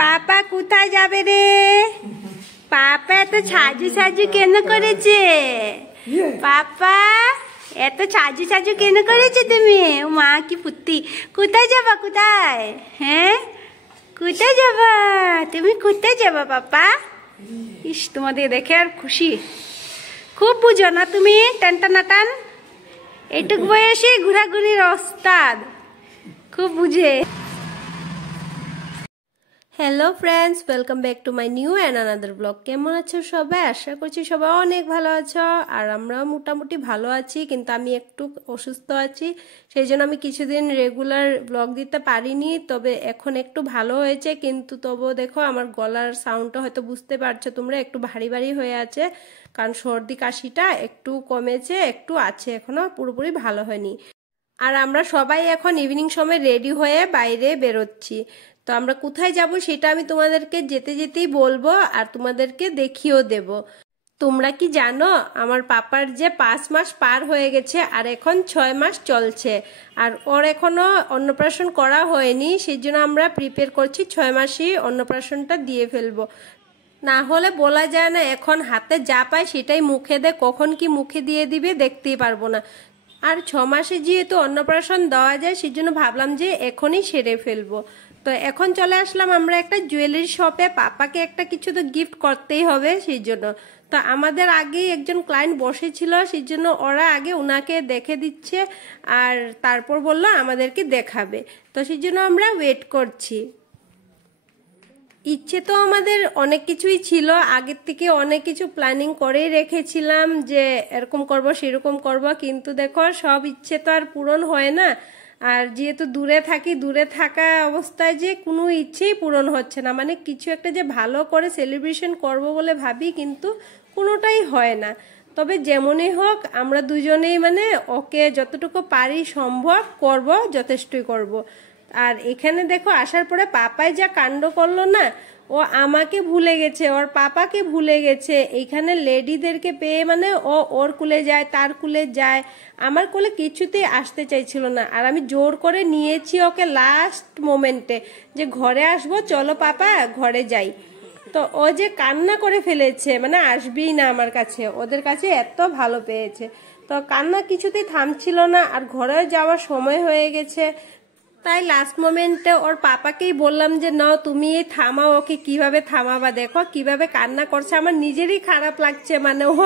পাপা কোথায় যাবে রে? পাপা এত সাজু সাজু কেন করেছে? পাপা এত সাজু সাজু কেন করেছে তুমি? মা কি পুত্তি, কোথায় যাবা? কোথায়? হ্যাঁ, কোথায় যাবা তুমি? কোথায় যাবা পাপা? ইস, তোমাদের দেখে আর খুশি। খুব বুঝো না তুমি, টান এটুক বয়সে ঘোরাঘুরির ওস্তাদ, খুব বুঝে। Hello friends, welcome back to my new and another blog. কেমন আছো সবাই? আশা করছি সবাই অনেক ভালো আছো, আর আমরা মোটামুটি ভালো আছি, কিন্তু আমি একটু অসুস্থ আছি, সেই জন্য আমি কিছুদিন রেগুলার ব্লগ দিতে পারিনি। তবে এখন একটু ভালো হয়েছে, কিন্তু তবুও দেখো আমার গলার সাউন্ডটা হয়তো বুঝতে পারছো তোমরা, একটু ভারী ভারী হয়ে আছে, কারণ সর্দি কাশিটা একটু কমেছে, একটু আছে, এখনো পুরোপুরি ভালো হয়নি। আর আমরা সবাই এখন ইভিনিং সময় রেডি হয়ে বাইরে বেরোচ্ছি। তো আমরা কোথায় যাব সেটা আমি তোমাদেরকে যেতে যেতেই বলবো, আর তোমাদেরকে দেখিয়েও দেব। তোমরা কি জানো আমার পাপার যে 5 মাস পার হয়ে গেছে আর এখন 6 মাস চলছে, আর ওর এখনো অন্নপ্রাশন করা হয়নি, সেই জন্য আমরা প্রিপেয়ার করছি 6 মাসই অন্নপ্রাশনটা দিয়ে ফেলবো। না হলে বলা যায় না, এখন হাতে যা পায় সেটাই মুখে দেয়, কখন কি মুখে দিয়ে দিবে দেখতেই পারবো না। আর 6 মাসে যেহেতু অন্নপ্রাশন দেওয়া যায়, সেই জন্য ভাবলাম যে এখনই সেরে ফেলবো। তো এখন চলে আসলাম আমরা একটা জুয়েলারি শপে, পাপাকে একটা কিছু তো গিফট করতেই হবে, সেই জন্য। তো আমাদের আগেই একজন ক্লায়েন্ট বসেছিল, সেই জন্য ওরা আগে ওনাকে দেখে দিচ্ছে, আর তারপর বললো আমাদেরকে দেখাবে, তো সেই জন্য আমরা ওয়েট করছি। ইচ্ছে তো আমাদের অনেক কিছুই ছিল, আগের থেকে অনেক কিছু প্ল্যানিং করেই রেখেছিলাম যে এরকম করব সেরকম করব, কিন্তু দেখো সব ইচ্ছে তো আর পূরণ হয় না। আর যেহেতু দূরে থাকি, দূরে থাকা অবস্থায় যে কোনো ইচ্ছেই পূরণ হচ্ছে না, মানে কিছু একটা যে ভালো করে সেলিব্রেশন করব বলে ভাবি, কিন্তু কোনোটাই হয় না। তবে যেমনই হোক আমরা দুজনেই মানে ওকে যতটুকু পারি সম্ভব করব, যথেষ্টই করব। আর এখানে দেখো আসার পরে পাপাই যা কাণ্ড করলো না, ও আমাকে ভুলে গেছে, ওর পাপাকে ভুলে গেছে। এইখানে লেডিদেরকে পেয়ে মানে ও ওর কুলে যায়, তার কুলে যায়, আমার কোলে কিছুতেই আসতে চাইছিল না। আর আমি জোর করে নিয়েছি ওকে লাস্ট মোমেন্টে, যে ঘরে আসবো, চলো পাপা ঘরে যাই। তো ও যে কান্না করে ফেলেছে, মানে আসবেই না আমার কাছে, ওদের কাছে এত ভালো পেয়েছে। তো কান্না কিছুতেই থামছিল না, আর ঘরে যাওয়ার সময় হয়ে গেছে। তাই লাস্ট মোমেন্টে ওর পাপাকেই বললাম যে নাও তুমি থামাও, ওকে কিভাবে থামাবা, দেখো কিভাবে কান্না করছে, আমার নিজেরই খারাপ লাগছে, মানে ও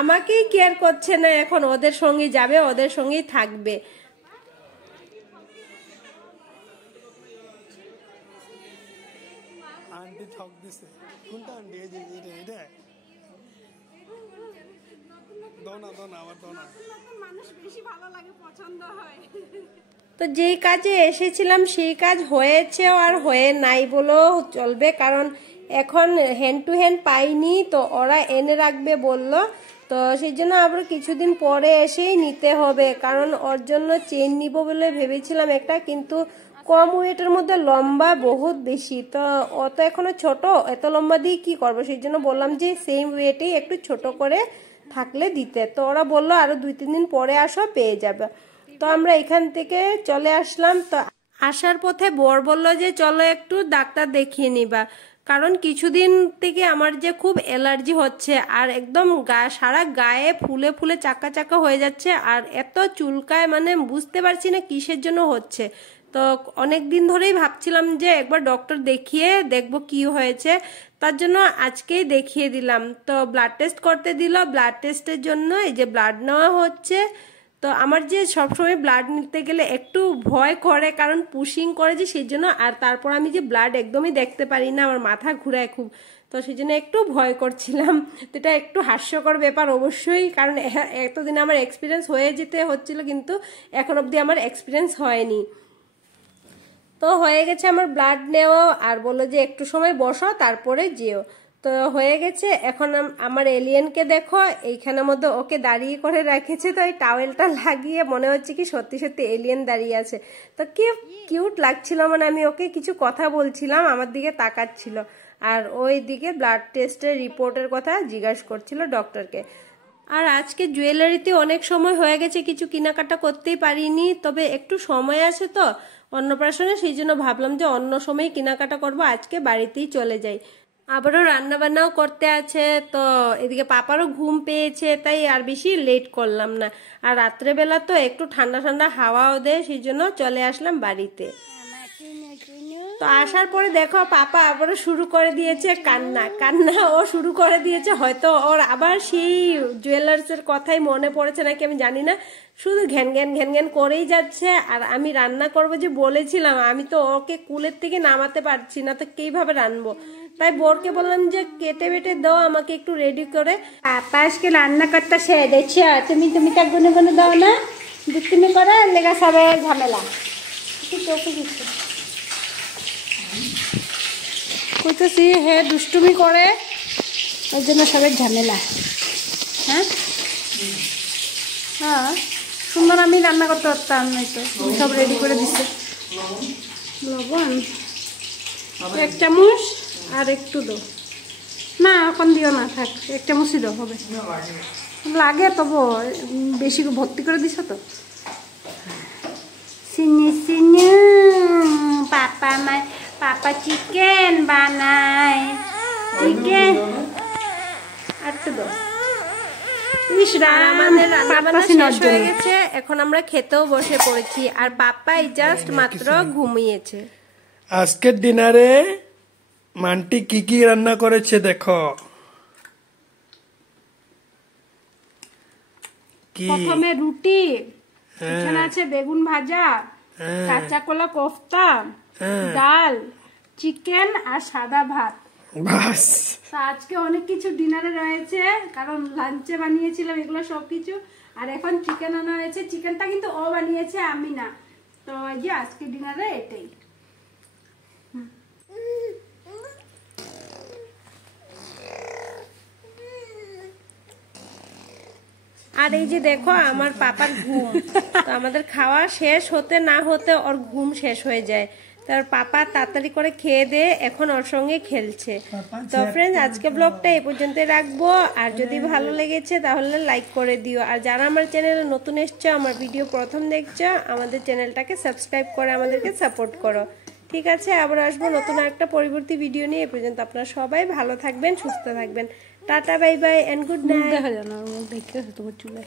আমাকেই কেয়ার করছে না, এখন ওদের সঙ্গে যাবে, ওদের সঙ্গেই থাকবে। তো যেই কাজে এসেছিলাম সেই কাজ হয়েছে আর হয়ে নাই বলেও চলবে, কারণ এখন হ্যান্ড টু হ্যান্ড পাইনি, তো ওরা এনে রাখবে বলল, তো সেই জন্য আবার কিছুদিন পরে এসেই নিতে হবে, কারণ ওর জন্য চেন নিব বলে ভেবেছিলাম একটা, কিন্তু কম ওয়েটের মধ্যে লম্বা বহুত বেশি, তো ও তো এখনো ছোট, এত লম্বা দিয়ে কি করবো, সেই জন্য বললাম যে সেম ওয়েটেই একটু ছোট করে থাকলে দিতে। তো ওরা বললো আরো 2-3 দিন পরে আসো, পেয়ে যাবে। তো আমরা এখান থেকে চলে আসলাম। তো আসার পথে বর বলল যে চলো একটু ডাক্তার দেখিয়ে নিবা, কারণ কিছুদিন থেকে আমার যে খুব অ্যালার্জি হচ্ছে, আর একদম সারা গায়ে ফুলে ফুলে চাকা চাকা হয়ে যাচ্ছে, আর এত চুলকায়, মানে বুঝতে পারছি না কিসের জন্য হচ্ছে। তো অনেক দিন ধরেই ভাবছিলাম যে একবার ডক্টর দেখিয়ে দেখবো কি হয়েছে, তার জন্য আজকেই দেখিয়ে দিলাম। তো ব্লাড টেস্ট করতে দিল, ব্লাড টেস্টের জন্য এই যে ব্লাড নেওয়া হচ্ছে। তো আমার যে সবসময় ব্লাড নিতে গেলে একটু ভয় করে, কারণ পুশিং করে যে, সেই জন্য। আর তারপর আমি যে ব্লাড একদমই দেখতে পারি না, আমার মাথা ঘুরায় খুব, তো সেই জন্য একটু ভয় করছিলাম। তো এটা একটু হাস্যকর ব্যাপার অবশ্যই, কারণ এতদিন আমার এক্সপিরিয়েন্স হয়ে যেতে হচ্ছিল, কিন্তু এখন অবধি আমার এক্সপিরিয়েন্স হয়নি। তো হয়ে গেছে আমার ব্লাড নেওয়া, আর বললো যে একটু সময় বসো তারপরে যেও। তো হয়ে গেছে। এখন আমার এলিয়েনকে দেখো, এইখানের মধ্যে ওকে দাঁড়িয়ে করে রেখেছে, তো এই টাওয়েলটা লাগিয়ে মনে হচ্ছে কি সত্যি সত্যি এলিয়েন দাঁড়িয়ে আছে। তো কি কিউট লাগছিল, মানে আমি ওকে কিছু কথা বলছিলাম, আমার দিকে তাকাচ্ছিল, আর ওই দিকে ব্লাড টেস্টের রিপোর্টের কথা জিজ্ঞাসা করছিল ডক্টরকে। আর আজকে জুয়েলারিতে অনেক সময় হয়ে গেছে, কিছু কেনাকাটা করতেই পারিনি, তবে একটু সময় আছে, তো অন্নপ্রাশনে, সেই জন্য ভাবলাম যে অন্য সময় কেনাকাটা করব, আজকে বাড়িতেই চলে যাই। আবারও রান্না বান্নাও করতে আছে, তো এদিকে পাপারও ঘুম পেয়েছে, তাই আর বেশি লেট করলাম না। আর রাত্রেবেলা তো একটু ঠান্ডা ঠান্ডা হাওয়াও দেয়, সেই জন্য চলে আসলাম বাড়িতে। তো আসার পরে দেখো পাপা আবারও শুরু করে দিয়েছে কান্না কান্না, ও শুরু করে দিয়েছে, হয়তো ওর আবার সেই জুয়েলার্সের কথাই মনে পড়েছে নাকি আমি জানি না, শুধু ঘ্যান ঘ্যান ঘ্যান ঘ্যান করেই যাচ্ছে। আর আমি রান্না করবো যে বলেছিলাম, আমি তো ওকে কুলের থেকে নামাতে পারছি না, তো কিভাবে রান্নবো, তাই বোরকে বললাম যে কেটে বেটে দাও আমাকে একটু রেডি করে। পাপা আজকে রান্না করতে সেরেছে, তুমি তুমি তার গুনে গুনে দাও না, তুমি করো, লেগা সবাই ঝামেলা। কইতেছি হে দুষ্টুমি করে, ওই জন্য সবাই ঝামেলা। হ্যাঁ হ্যাঁ, সুন্দর আমি রান্না করতে পারতাম, নয়তো সব রেডি করে দিচ্ছে। লবণ 1 চামচ আর একটু দাও। না এখন দিও না, থাক 1 চামচই দাও, হবে লাগে, তবু বেশি ভর্তি করে দিছো তো। চিনি চিনি পাপা মাই, পাপা চিকেন বানায়, চিকেন আর তো দাও। আমাদের রান্নাবান্না শেষ হয়ে গেছে, এখন আমরা খেতেও বসে পড়েছি। আর পাপাই জাস্ট মাত্র ঘুমিয়েছে। আজকের ডিনারে মান্টি কি কি রান্না করেছে দেখো। প্রথমে রুটি, এখানে আছে বেগুন ভাজা, কাঁচা কলা কোফতা, ডাল, চিকেন আর সাদা ভাত। বাস, আজকে অনেক কিছু ডিনারে রয়েছে, কারণ লাঞ্চে বানিয়েছিলাম এগুলো সবকিছু। আর এখন চিকেন আনা হয়েছে, চিকেনটা কিন্তু ও বানিয়েছে, আমি না। তো এই যে আজকে ডিনারে এটাই। আর এই যে দেখো আমার পাপার ঘুম, তো আমাদের খাওয়া শেষ হতে না হতে ওর ঘুম শেষ হয়ে যায়। তার পাপা তাড়াতাড়ি করে খেয়ে দিয়ে এখন ওর সঙ্গে খেলছে। তো ফ্রেন্ডস, আজকে ব্লগটা এই পর্যন্তই রাখবো। আর যদি ভালো লেগেছে তাহলে লাইক করে দিও। আর যারা আমার চ্যানেলে নতুন এসছো, আমার ভিডিও প্রথম দেখছো, আমাদের চ্যানেলটাকে সাবস্ক্রাইব করে আমাদেরকে সাপোর্ট করো। ঠিক আছে, আবার আসবো নতুন একটা পরবর্তী ভিডিও নিয়ে। এ পর্যন্ত আপনারা সবাই ভালো থাকবেন, সুস্থ থাকবেন। টাটা, bye bye and good night. দেখা যায় না, দেখতে তোমার চুলে।